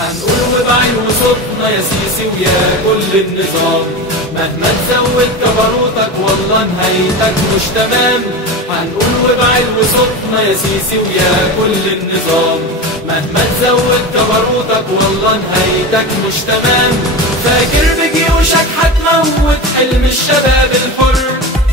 هنقول وبعين وصوتنا يا سيسي ويا كل النظام، مهما تزود جبروتك والله نهايتك مش تمام. هنقول وبعين وصوتنا يا سيسي ويا كل النظام، مهما تزود جبروتك والله نهايتك مش تمام. فاكر بجيوشك هتموت حلم الشباب الحر،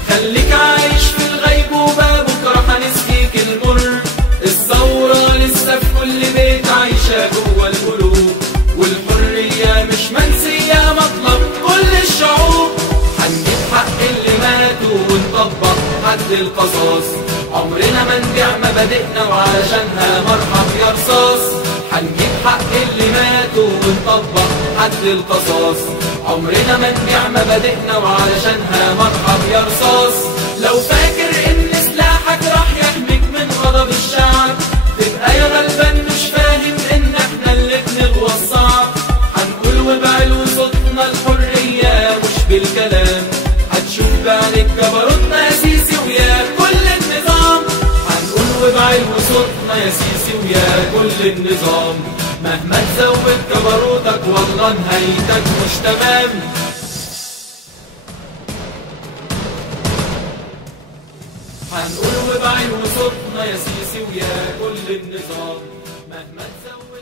خليك عايش في الغيبوبة بكرة هنسقيك المر. الثورة لسه في كل بيت عايشة جوه القلوب، والحرية مش منسية مطلب كل الشعوب. هنجيب حق اللي ماتوا ونطبق حد القصاص، عمرنا ما نبيع مبادئنا وعلشانها مرحب يا رصاص. هنجيب حق اللي ماتوا ونطبق حد القصاص، عمرنا ما نبيع مبادئنا وعلشانها مرحب يا رصاص. لو فاكر ان سلاحك راح يحميك من غضب الشعب، تبقى يا غلبان مش فاهم ان احنا اللي بنغوى الصعب. هنقول وبعلو صوتنا الحرية مش بالكلام، هتشوف بعينك جبروتنا يا سيسي ويا كل النظام. هنقول وبعلو صوتنا يا سيسي ويا كل النظام، مهما تزود جبروتك والله نهايتك مش تمام. هنقول وبعين وصوتنا يا سيسي ويا كل النظام، مهما تزود